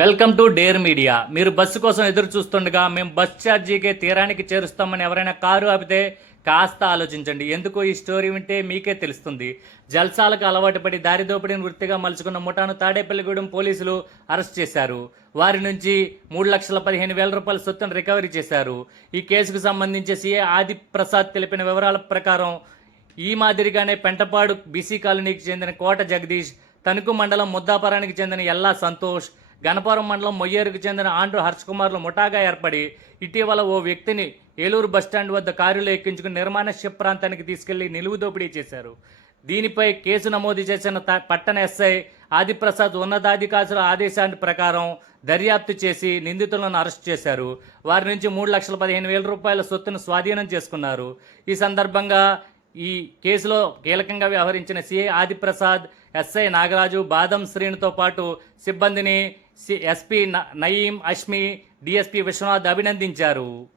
Welcome to dare media. మీరు bus కోసం ఎదురు చూస్తుండగా మేము బస్ ఛార్జీకే తీరానికి చేరుస్తామని ఎవరైనా కారు ఆపితే కాస్త ఆలోచించండి. ఎందుకు ఈ స్టోరీ వింటే మీకే తెలుస్తుంది. జల్సాలకు అలవాటు పడి దారిదోపిడిని వృత్తిగా మలుచుకున్న ముఠాను తాడేపల్లిగూడెం పోలీసులు అరెస్ట్ చేశారు. వారి నుంచి మూడు లక్షల పదిహేను వేల రూపాయల సొత్తును రికవరీ చేశారు. ఈ కేసుకు సంబంధించి సీఏ ఆది ప్రసాద్ తెలిపిన వివరాల ప్రకారం ఈ మాదిరిగానే పెంటపాడు బీసీ కాలనీకి చెందిన కోట జగదీష్ తణుకు మండలం ముద్దాపురానికి చెందిన ఎల్లా సంతోష్ గణపురం మండలం మొయ్యేరుకు చెందిన ఆండ్రు హర్షకుమార్లు ముఠాగా ఏర్పడి ఇటీవల ఓ వ్యక్తిని ఏలూరు బస్టాండ్ వద్ద కారులో ఎక్కించుకుని నిర్మాణశ్య ప్రాంతానికి తీసుకెళ్ళి నిలువు దోపిడీ చేశారు. దీనిపై కేసు నమోదు చేసిన త- పట్టణ ఎస్ఐ ఆదిప్రసాద్ ఉన్నతాధికారుల ఆదేశాన్ని ప్రకారం దర్యాప్తు చేసి నిందితులను అరెస్ట్ చేశారు. వారి నుంచి మూడు లక్షల పదిహేను వేల రూపాయల సొత్తును స్వాధీనం చేసుకున్నారు. ఈ సందర్భంగా ఈ కేసులో కీలకంగా వ్యవహరించిన సిఐ ఆదిప్రసాద్ ఎస్ఐ నాగరాజు బాదం శ్రీనితో పాటు సిబ్బందిని ఎస్పీ న- నయీం అష్మి డిఎస్పీ విశ్వనాథ్ అభినందించారు.